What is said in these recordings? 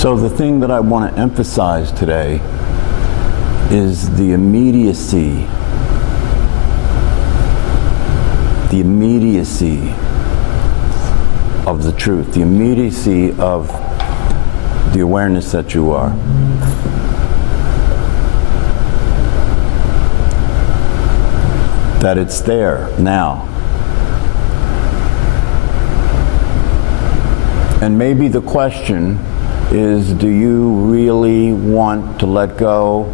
So the thing that I want to emphasize today is the immediacy of the truth, the immediacy of the awareness that you are. That it's there now. And maybe the question is, do you really want to let go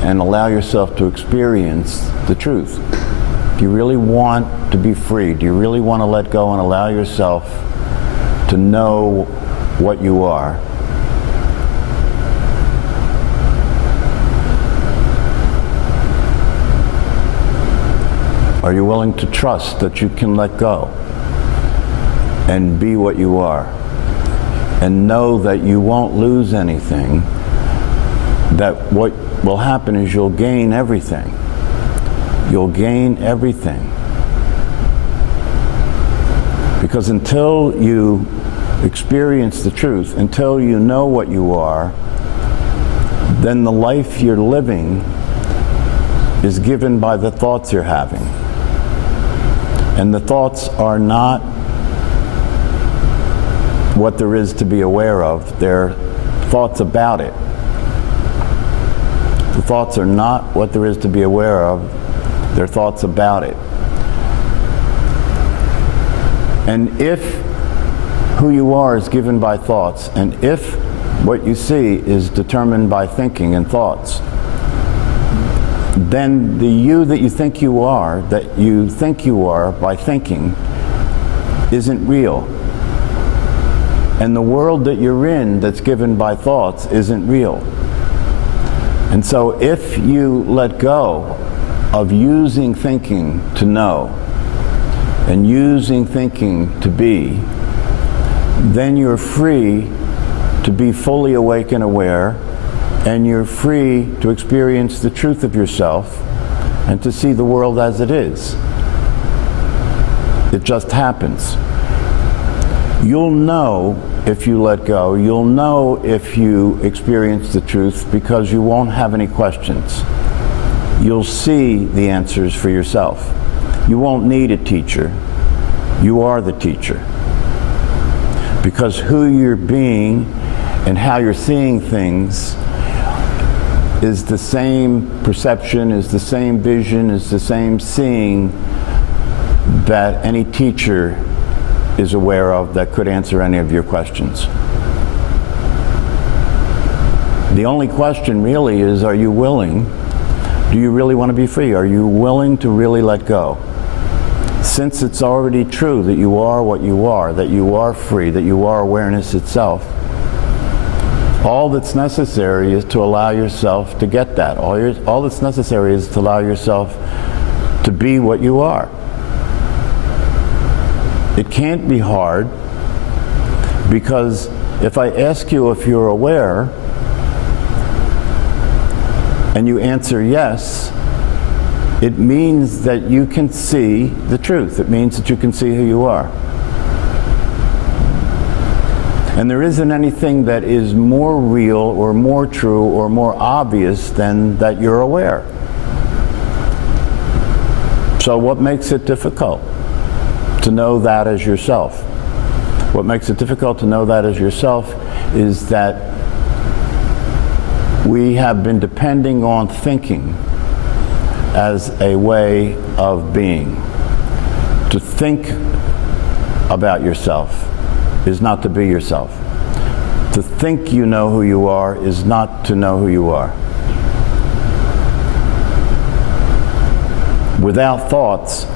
and allow yourself to experience the truth? Do you really want to be free? Do you really want to let go and allow yourself to know what you are? Are you willing to trust that you can let go and be what you are? And know that you won't lose anything, that what will happen is you'll gain everything. You'll gain everything. Because until you experience the truth, until you know what you are, then the life you're living is given by the thoughts you're having. And the thoughts are not what there is to be aware of, they're thoughts about it. The thoughts are not what there is to be aware of, they're thoughts about it. And if who you are is given by thoughts, and if what you see is determined by thinking and thoughts, then the you that you think you are by thinking, isn't real. And the world that you're in that's given by thoughts isn't real. And so if you let go of using thinking to know and using thinking to be, then you're free to be fully awake and aware, and you're free to experience the truth of yourself and to see the world as it is. It just happens. You'll know if you let go, you'll know if you experience the truth, because you won't have any questions. You'll see the answers for yourself. You won't need a teacher. You are the teacher. Because who you're being and how you're seeing things is the same perception, is the same vision, is the same seeing that any teacher is aware of that could answer any of your questions. The only question really is, are you willing? Do you really want to be free? Are you willing to really let go? Since it's already true that you are what you are, that you are free, that you are awareness itself, all that's necessary is to allow yourself to get that. All that's necessary is to allow yourself to be what you are. It can't be hard, because if I ask you if you're aware and you answer yes, it means that you can see the truth. It means that you can see who you are. And there isn't anything that is more real or more true or more obvious than that you're aware. So what makes it difficult to know that as yourself? What makes it difficult to know that as yourself is that we have been depending on thinking as a way of being. To think about yourself is not to be yourself. To think you know who you are is not to know who you are. Without thoughts,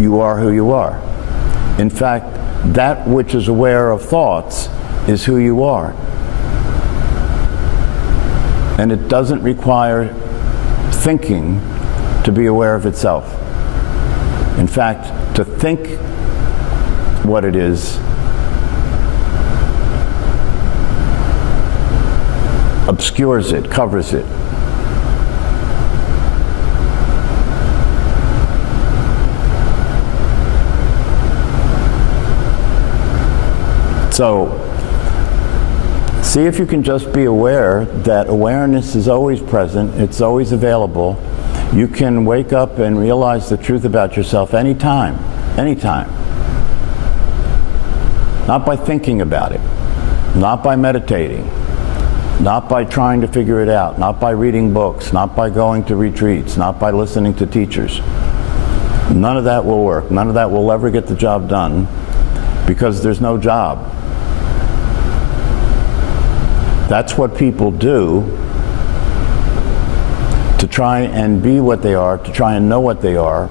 you are who you are. In fact, that which is aware of thoughts is who you are. And it doesn't require thinking to be aware of itself. In fact, to think what it is obscures it, covers it. So See if you can just be aware that awareness is always present, it's always available. You can wake up and realize the truth about yourself anytime, anytime. Not by thinking about it, not by meditating, not by trying to figure it out, not by reading books, not by going to retreats, not by listening to teachers. None of that will work. None of that will ever get the job done because there's no job. That's what people do to try and be what they are, to try and know what they are.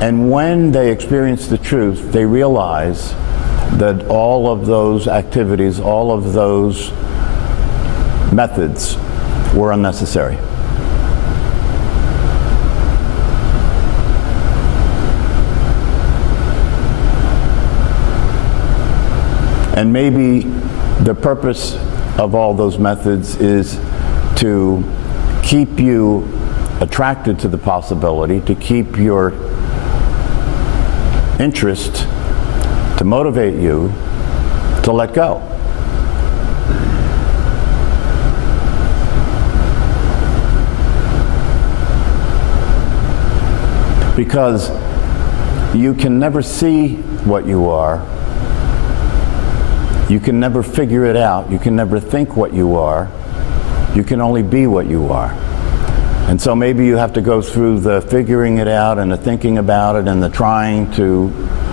And when they experience the truth, they realize that all of those activities, all of those methods were unnecessary. And maybe the purpose of all those methods is to keep you attracted to the possibility, to keep your interest, to motivate you to let go. Because you can never see what you are. You can never figure it out. You can never think what you are. You can only be what you are. And so maybe you have to go through the figuring it out and the thinking about it and the trying to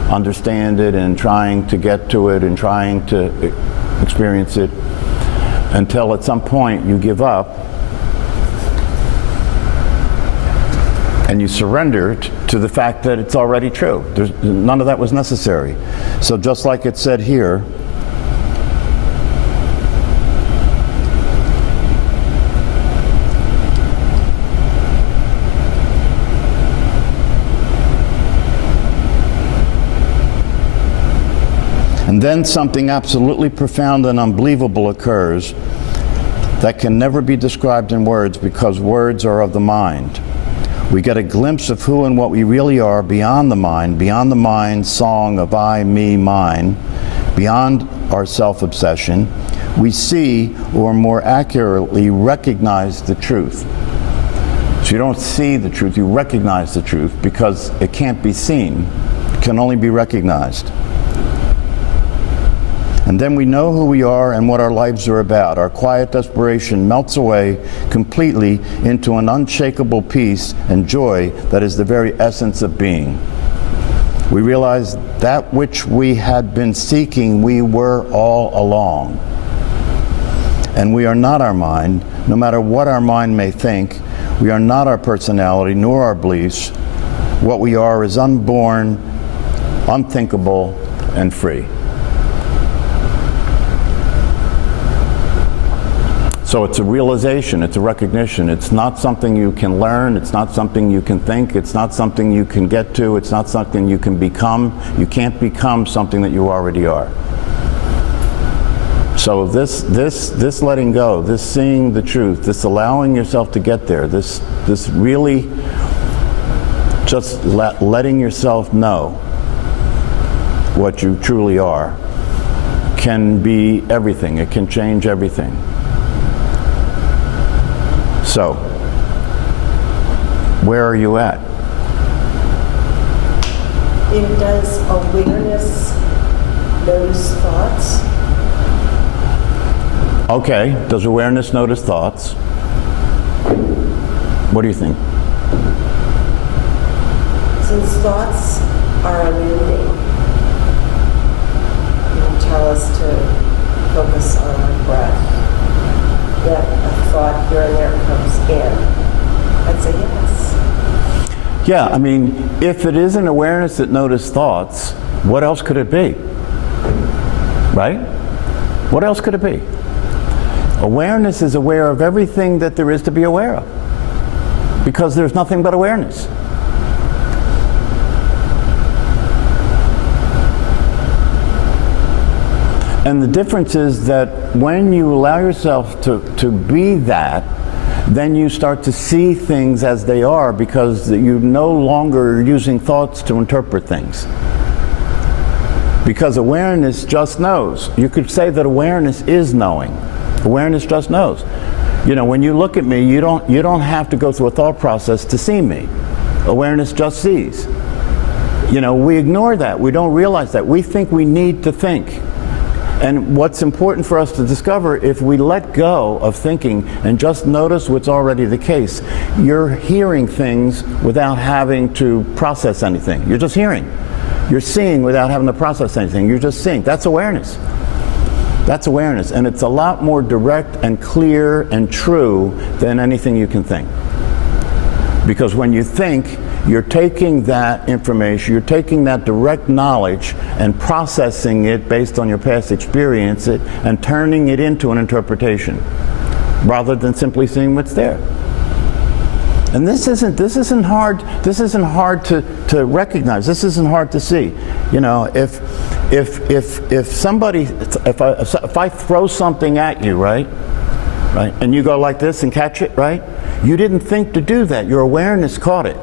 understand it and trying to get to it and trying to experience it until at some point you give up and you surrender to the fact that it's already true. None of that was necessary. So just like it said here, and then something absolutely profound and unbelievable occurs that can never be described in words because words are of the mind. We get a glimpse of who and what we really are beyond the mind's song of I, me, mine, beyond our self-obsession. We see, or more accurately, recognize the truth. So you don't see the truth, you recognize the truth because it can't be seen, it can only be recognized. And then we know who we are and what our lives are about. Our quiet desperation melts away completely into an unshakable peace and joy that is the very essence of being. We realize that which we had been seeking, we were all along. And we are not our mind, no matter what our mind may think. We are not our personality, nor our beliefs. What we are is unborn, unthinkable, and free. So it's a realization, it's a recognition. It's not something you can learn, it's not something you can think, it's not something you can get to, it's not something you can become. You can't become something that you already are. So this letting go, this seeing the truth, this allowing yourself to get there, this really just letting yourself know what you truly are can be everything. It can change everything. So, where are you at? Does awareness notice thoughts? Okay, does awareness notice thoughts? What do you think? Since thoughts are unending, you tell us to focus on our breath. That a thought here and there comes in. I'd say yes. Yeah, I mean, if it isn't awareness that notices thoughts, what else could it be? Right? What else could it be? Awareness is aware of everything that there is to be aware of, because there's nothing but awareness. And the difference is that when you allow yourself to be that, then you start to see things as they are, because you no longer are using thoughts to interpret things. Because awareness just knows. You could say that awareness is knowing. Awareness just knows. You know, when you look at me, you don't have to go through a thought process to see me. Awareness just sees. You know, we ignore that. We don't realize that. We think we need to think. And what's important for us to discover, if we let go of thinking and just notice what's already the case, you're hearing things without having to process anything. You're just hearing. You're seeing without having to process anything. You're just seeing. That's awareness. That's awareness. And it's a lot more direct and clear and true than anything you can think. Because when you think, you're taking that information, you're taking that direct knowledge and processing it based on your past experience and turning it into an interpretation rather than simply seeing what's there. And this isn't hard to recognize. This isn't hard to see. You know, if I throw something at you, right, and you go like this and catch it, right? You didn't think to do that. Your awareness caught it.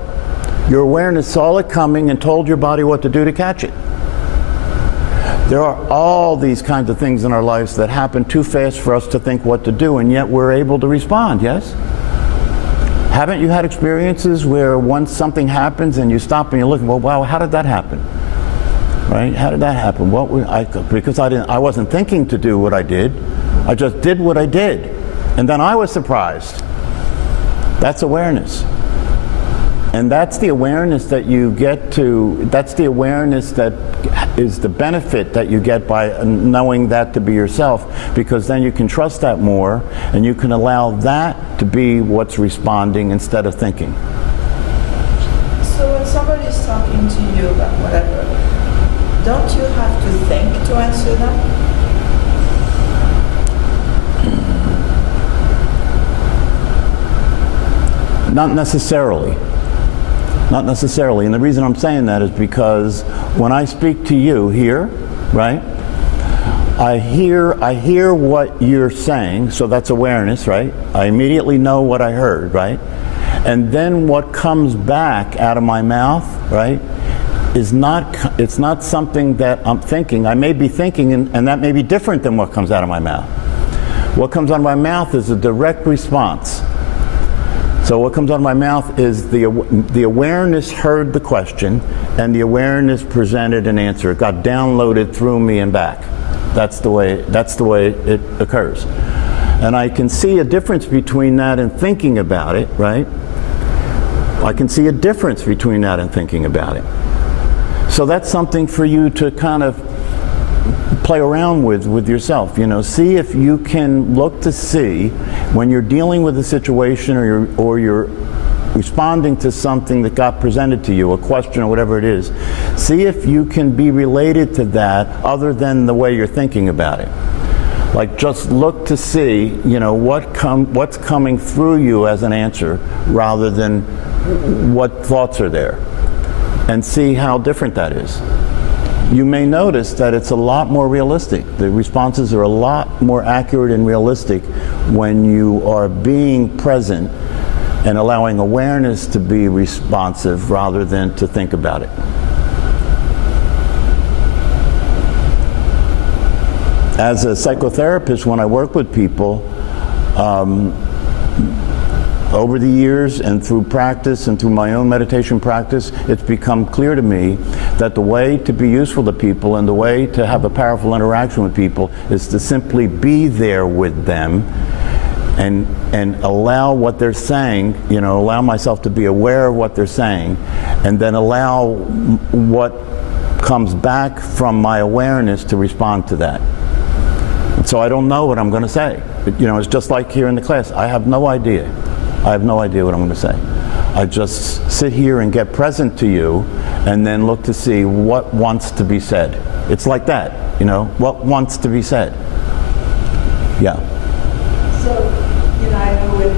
Your awareness saw it coming and told your body what to do to catch it. There are all these kinds of things in our lives that happen too fast for us to think what to do, and yet we're able to respond, yes? Haven't you had experiences where once something happens and you stop and you look, well, wow, how did that happen? Right? How did that happen? Because I wasn't thinking to do what I did. I just did what I did. And then I was surprised. That's awareness. And that's the awareness that you get to, that's the awareness that is the benefit that you get by knowing that to be yourself, because then you can trust that more and you can allow that to be what's responding instead of thinking. So when somebody's talking to you about whatever, don't you have to think to answer them? Not necessarily. Not necessarily. And the reason I'm saying that is because when I speak to you here, right, I hear what you're saying, so that's awareness, right? I immediately know what I heard, right? And then what comes back out of my mouth, right, it's not something that I'm thinking. I may be thinking, and that may be different than what comes out of my mouth. What comes out of my mouth is a direct response. So what comes out of my mouth is the awareness heard the question, and the awareness presented an answer. It got downloaded through me and back. That's the way it occurs. And I can see a difference between that and thinking about it, right? I can see a difference between that and thinking about it. So that's something for you to kind of play around with yourself, you know. See if you can look to see when you're dealing with a situation or you're responding to something that got presented to you, a question or whatever it is. See if you can be related to that other than the way you're thinking about it. Like, just look to see, you know, what's coming through you as an answer rather than what thoughts are there, and see how different that is. You may notice that it's a lot more realistic. The responses are a lot more accurate and realistic when you are being present and allowing awareness to be responsive rather than to think about it. As a psychotherapist, when I work with people, over the years and through practice and through my own meditation practice, it's become clear to me that the way to be useful to people and the way to have a powerful interaction with people is to simply be there with them and allow what they're saying, you know, allow myself to be aware of what they're saying, and then allow what comes back from my awareness to respond to that. So I don't know what I'm going to say. You know, it's just like here in the class. I have no idea. I have no idea what I'm going to say. I just sit here and get present to you and then look to see what wants to be said. It's like that, you know, what wants to be said. Yeah. So, you know, I know with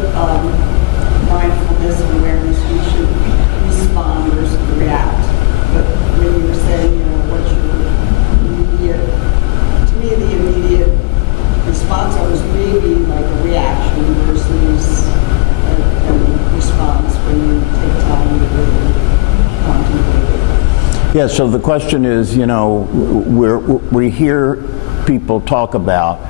mindfulness and awareness, we should respond versus react. But when you were saying, you know, what's your immediate, to me, the immediate response, I was really like a reaction versus a response when you take time to really contemplate it. Yeah, so the question is, you know, we hear people talk about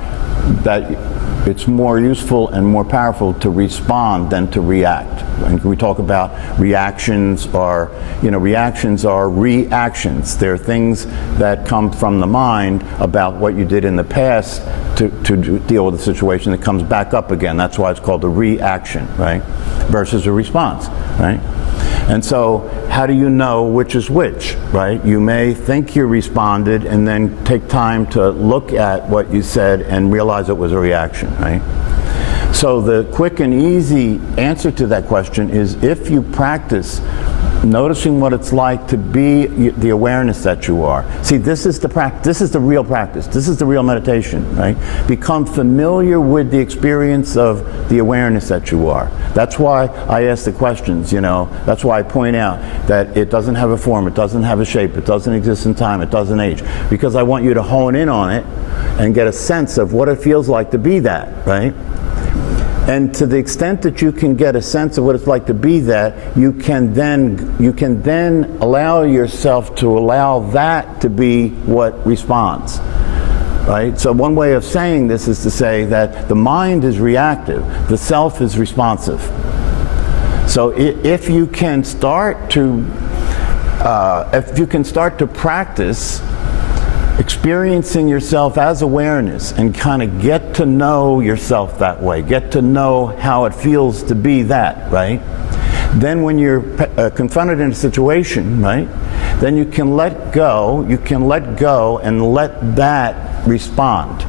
that it's more useful and more powerful to respond than to react. And we talk about reactions are, you know, reactions are reactions. They're things that come from the mind about what you did in the past to deal with a situation that comes back up again. That's why it's called a reaction, right? Versus a response, right? And so how do you know which is which, right? You may think you responded and then take time to look at what you said and realize it was a reaction, right? So the quick and easy answer to that question is if you practice noticing what it's like to be the awareness that you are. See, this is the practice. This is the real practice. This is the real meditation, right? Become familiar with the experience of the awareness that you are. That's why I ask the questions, you know. That's why I point out that it doesn't have a form, it doesn't have a shape, it doesn't exist in time, it doesn't age. Because I want you to hone in on it and get a sense of what it feels like to be that, right? And to the extent that you can get a sense of what it's like to be that, you can then allow yourself to allow that to be what responds. Right? So one way of saying this is to say that the mind is reactive, the self is responsive. So if you can start to practice experiencing yourself as awareness and kind of get to know yourself that way, get to know how it feels to be that, right? Then when you're confronted in a situation, right, then you can let go and let that respond.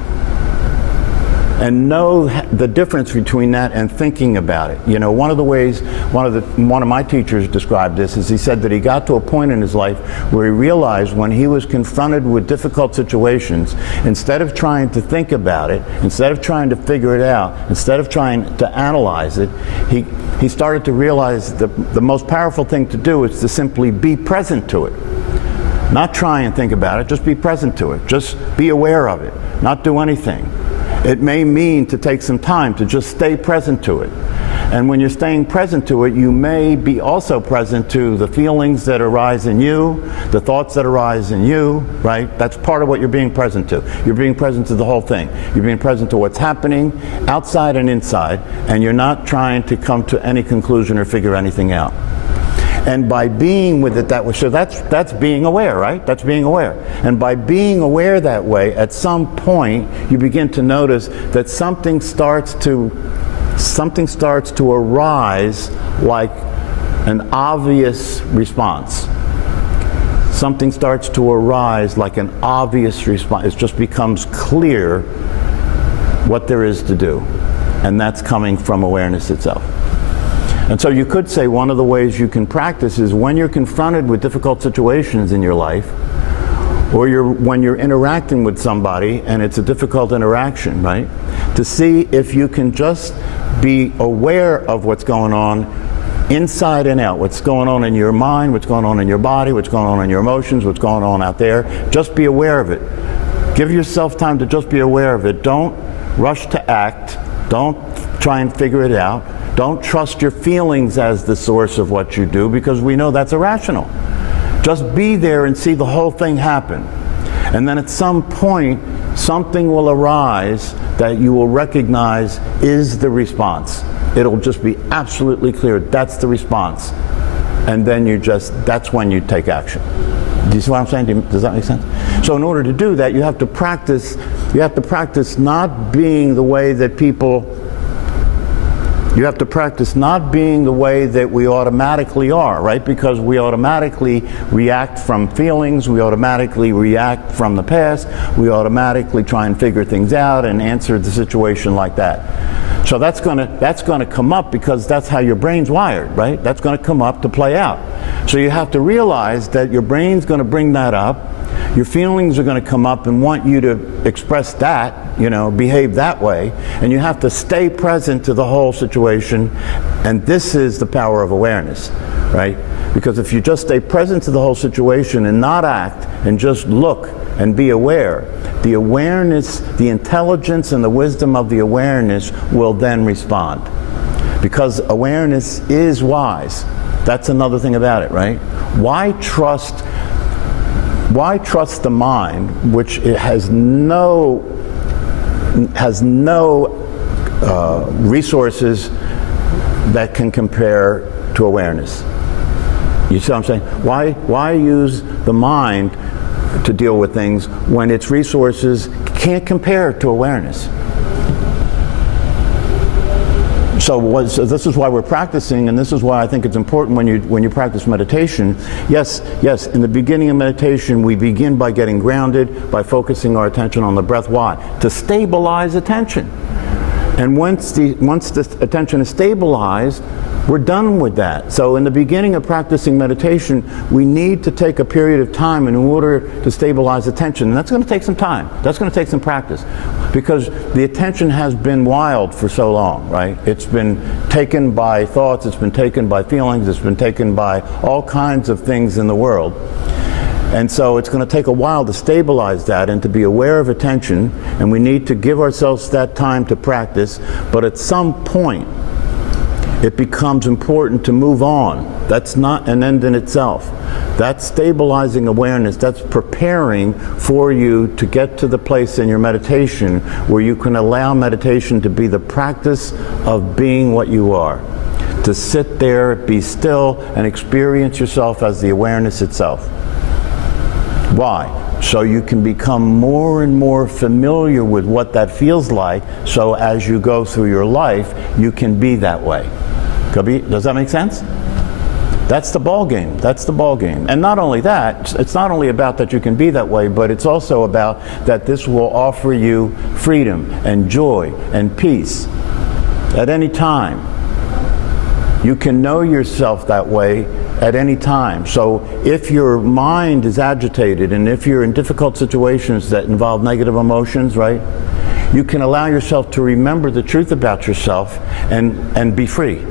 And know the difference between that and thinking about it. You know, one of the ways, one of my teachers described this is he said that he got to a point in his life where he realized when he was confronted with difficult situations, instead of trying to think about it, instead of trying to figure it out, instead of trying to analyze it, he started to realize that the most powerful thing to do is to simply be present to it. Not try and think about it, just be present to it. Just be aware of it, not do anything. It may mean to take some time to just stay present to it. And when you're staying present to it, you may be also present to the feelings that arise in you, the thoughts that arise in you, right? That's part of what you're being present to. You're being present to the whole thing. You're being present to what's happening outside and inside, and you're not trying to come to any conclusion or figure anything out. And by being with it that way, so that's being aware, right? That's being aware. And by being aware that way, at some point, you begin to notice that something starts to arise like an obvious response. Something starts to arise like an obvious response. It just becomes clear what there is to do. And that's coming from awareness itself. And so you could say one of the ways you can practice is when you're confronted with difficult situations in your life, or when you're interacting with somebody and it's a difficult interaction, right? To see if you can just be aware of what's going on inside and out, what's going on in your mind, what's going on in your body, what's going on in your emotions, what's going on out there. Just be aware of it. Give yourself time to just be aware of it. Don't rush to act. Don't try and figure it out. Don't trust your feelings as the source of what you do, because we know that's irrational. Just be there and see the whole thing happen. And then at some point, something will arise that you will recognize is the response. It'll just be absolutely clear, that's the response. And then that's when you take action. Do you see what I'm saying? Does that make sense? So in order to do that, you have to practice not being the way that people... You have to practice not being the way that we automatically are, right? Because we automatically react from feelings, we automatically react from the past, we automatically try and figure things out and answer the situation like that. So that's gonna come up because that's how your brain's wired, right? That's gonna come up to play out. So you have to realize that your brain's gonna bring that up, your feelings are going to come up and want you to express that, you know, behave that way, and you have to stay present to the whole situation, and this is the power of awareness, right? Because if you just stay present to the whole situation and not act and just look and be aware, the awareness, the intelligence and the wisdom of the awareness will then respond. Because awareness is wise. That's another thing about it, right? Why trust Why trust the mind, which it has no resources that can compare to awareness? You see what I'm saying? Why use the mind to deal with things when its resources can't compare to awareness? So this is why we're practicing, and this is why I think it's important when you practice meditation. Yes, in the beginning of meditation, we begin by getting grounded, by focusing our attention on the breath. Why? To stabilize attention. And once the attention is stabilized, we're done with that. So in the beginning of practicing meditation, we need to take a period of time in order to stabilize attention. And that's going to take some time. That's going to take some practice. Because the attention has been wild for so long, right? It's been taken by thoughts, it's been taken by feelings, it's been taken by all kinds of things in the world. And so it's going to take a while to stabilize that and to be aware of attention. And we need to give ourselves that time to practice. But at some point, it becomes important to move on. That's not an end in itself. That's stabilizing awareness. That's preparing for you to get to the place in your meditation where you can allow meditation to be the practice of being what you are. To sit there, be still, and experience yourself as the awareness itself. Why? So you can become more and more familiar with what that feels like, so as you go through your life, you can be that way. Does that make sense? That's the ball game. That's the ball game. And not only that, it's not only about that you can be that way, but it's also about that this will offer you freedom and joy and peace at any time. You can know yourself that way at any time. So if your mind is agitated and if you're in difficult situations that involve negative emotions, right, you can allow yourself to remember the truth about yourself and be free.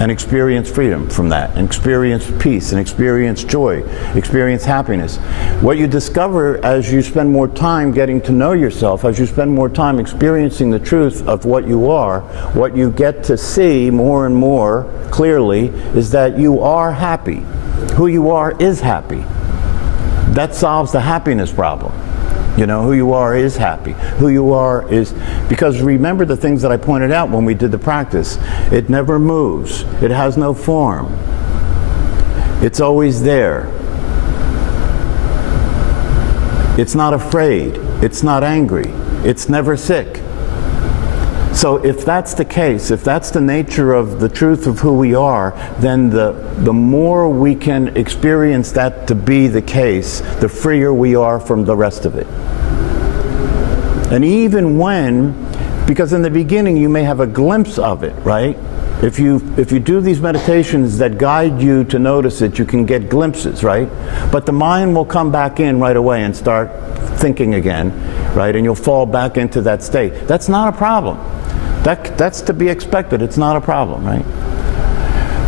And experience freedom from that, and experience peace, and experience joy, experience happiness. What you discover as you spend more time getting to know yourself, as you spend more time experiencing the truth of what you are, what you get to see more and more clearly is that you are happy. Who you are is happy. That solves the happiness problem. You know, who you are is happy. Who you are is, because remember the things that I pointed out when we did the practice. It never moves. It has no form. It's always there. It's not afraid. It's not angry. It's never sick. So if that's the case, if that's the nature of the truth of who we are, then the more we can experience that to be the case, the freer we are from the rest of it. And even when, because in the beginning you may have a glimpse of it, right? If you do these meditations that guide you to notice it, you can get glimpses, right? But the mind will come back in right away and start thinking again, right? And you'll fall back into that state. That's not a problem. That's to be expected. It's not a problem, right?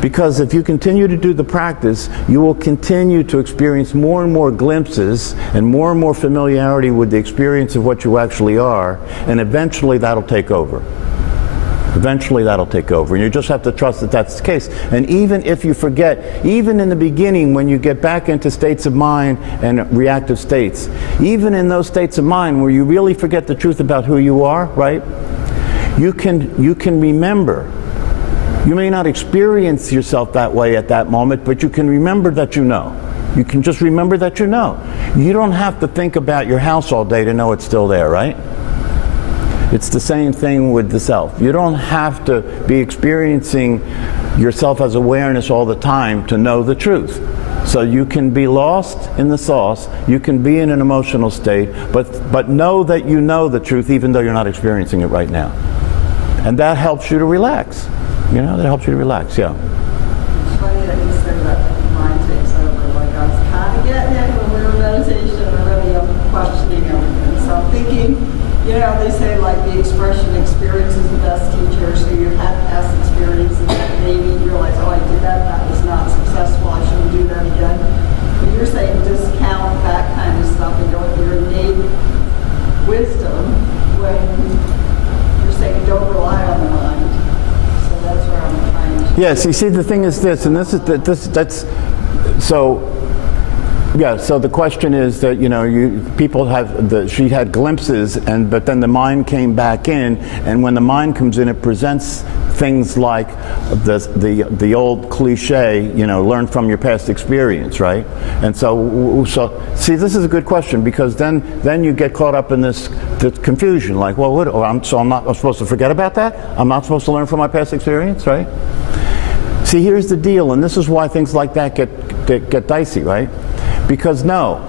Because if you continue to do the practice, you will continue to experience more and more glimpses and more familiarity with the experience of what you actually are, and eventually that'll take over. Eventually that'll take over, and you just have to trust that that's the case. And even if you forget, even in the beginning when you get back into states of mind and reactive states, even in those states of mind where you really forget the truth about who you are, right? You can remember. You may not experience yourself that way at that moment, but you can remember that you know. You can just remember that you know. You don't have to think about your house all day to know it's still there, right? It's the same thing with the self. You don't have to be experiencing yourself as awareness all the time to know the truth. So you can be lost in the sauce, you can be in an emotional state, but know that you know the truth even though you're not experiencing it right now. And that helps you to relax. You know, that helps you to relax, yeah. It's funny that you said that mind takes over. Like I was kind of getting it when we were meditation already. I'm questioning everything. So I'm thinking, you know, they say like the expression experience is the best teacher. So you've had past experiences that maybe you realize, oh, I did that was not successful. I shouldn't do that again. But you're saying discount that kind of stuff and go with your innate wisdom when you're saying don't rely on the mind. That's where I'm trying to. Yes, you see, the thing is this, and this is that's so Yeah, so the question is that, people have, she had glimpses, but then the mind came back in, and when the mind comes in, it presents things like the old cliche, learn from your past experience, right? And so see, this is a good question, because then you get caught up in this confusion, like, well, I'm supposed to forget about that? I'm not supposed to learn from my past experience, right? See, here's the deal, and this is why things like that get dicey, right? Because no,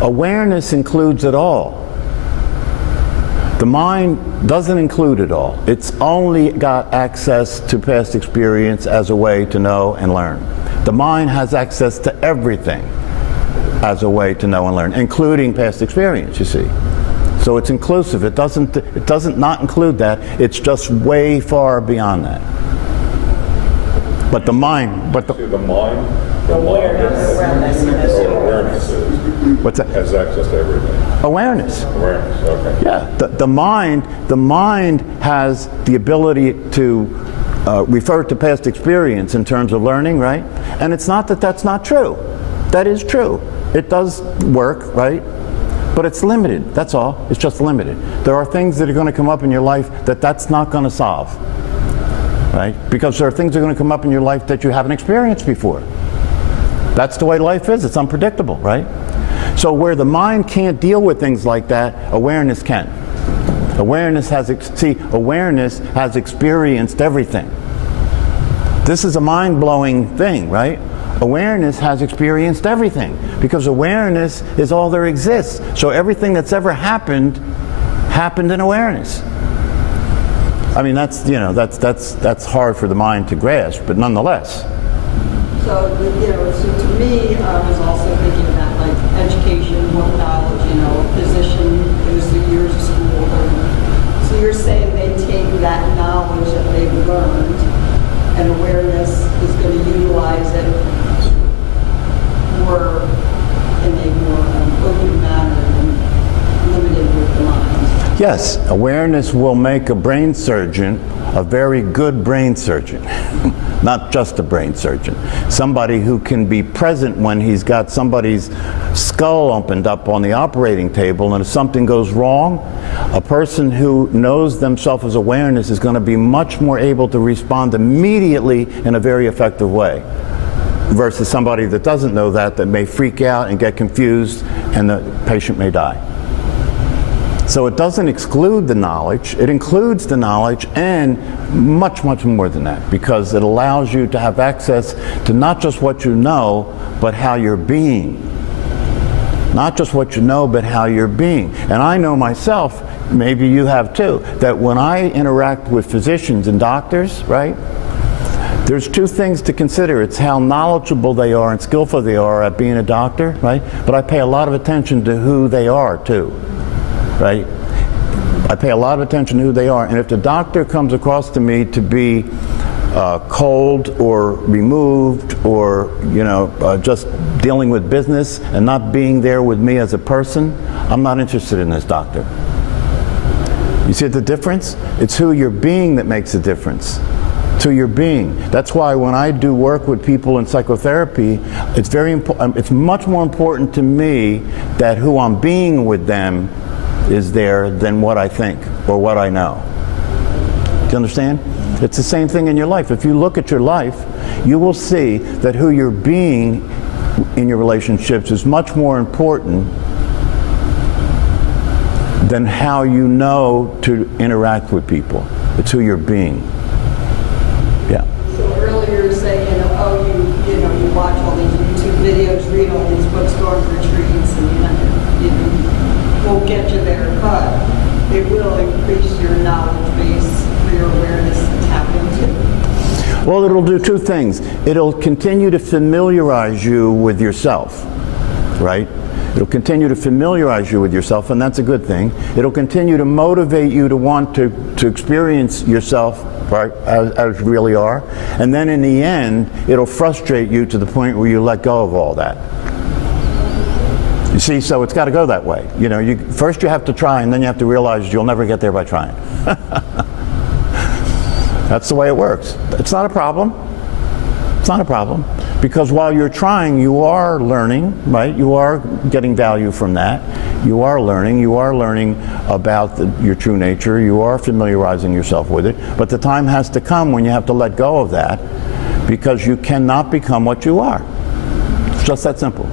awareness includes it all. The mind doesn't include it all. It's only got access to past experience as a way to know and learn. The mind has access to everything as a way to know and learn, including past experience, you see. So it's inclusive. It doesn't not include that. It's just way far beyond that. But the mind, The mind Awareness. What's that? has access to everything. Awareness. Awareness, okay. Yeah, the mind has the ability to refer to past experience in terms of learning, right? And it's not that that's not true. That is true. It does work, right? But it's limited, that's all. It's just limited. There are things that are going to come up in your life that's not going to solve, right? Because there are things that are going to come up in your life that you haven't experienced before. That's the way life is. It's unpredictable, right? So where the mind can't deal with things like that, awareness can. Awareness has experienced everything. This is a mind-blowing thing, right? Awareness has experienced everything, because awareness is all there exists. So everything that's ever happened in awareness. I mean, that's hard for the mind to grasp, but nonetheless. So, so to me, I was also thinking about like education, what knowledge, a physician goes through years of school. So you're saying they take that knowledge that they've learned, and awareness is going to utilize it more in a more open manner and limited with the mind. Yes, awareness will make a brain surgeon a very good brain surgeon. Not just a brain surgeon. Somebody who can be present when he's got somebody's skull opened up on the operating table, and if something goes wrong, a person who knows themselves as awareness is going to be much more able to respond immediately in a very effective way, versus somebody that doesn't know that may freak out and get confused, and the patient may die. So it doesn't exclude the knowledge, it includes the knowledge, and much, much more than that, because it allows you to have access to not just what you know, but how you're being. Not just what you know, but how you're being. And I know myself, maybe you have too, that when I interact with physicians and doctors, right, there's two things to consider. It's how knowledgeable they are and skillful they are at being a doctor, right? But I pay a lot of attention to who they are too. Right? I pay a lot of attention to who they are, and if the doctor comes across to me to be cold or removed, or just dealing with business and not being there with me as a person, I'm not interested in this doctor. You see the difference? It's who you're being that makes a difference. It's who you're being. That's why when I do work with people in psychotherapy, it's very important. It's much more important to me that who I'm being with them is there than what I think or what I know. Do you understand? It's the same thing in your life. If you look at your life, you will see that who you're being in your relationships is much more important than how you know to interact with people. It's who you're being. Yeah. So earlier you were saying, you watch all these YouTube videos, read all these books, go on retreats, and won't get you there, but it will increase your knowledge base for your awareness to tap into. Well, it'll do two things. It'll continue to familiarize you with yourself, right? It'll continue to familiarize you with yourself, and that's a good thing. It'll continue to motivate you to want to experience yourself, right, as you really are. And then in the end, it'll frustrate you to the point where you let go of all that. You see, so it's got to go that way. First you have to try, and then you have to realize you'll never get there by trying. That's the way it works. It's not a problem. It's not a problem. Because while you're trying, you are learning, right? You are getting value from that. You are learning about your true nature. You are familiarizing yourself with it. But the time has to come when you have to let go of that, because you cannot become what you are. It's just that simple.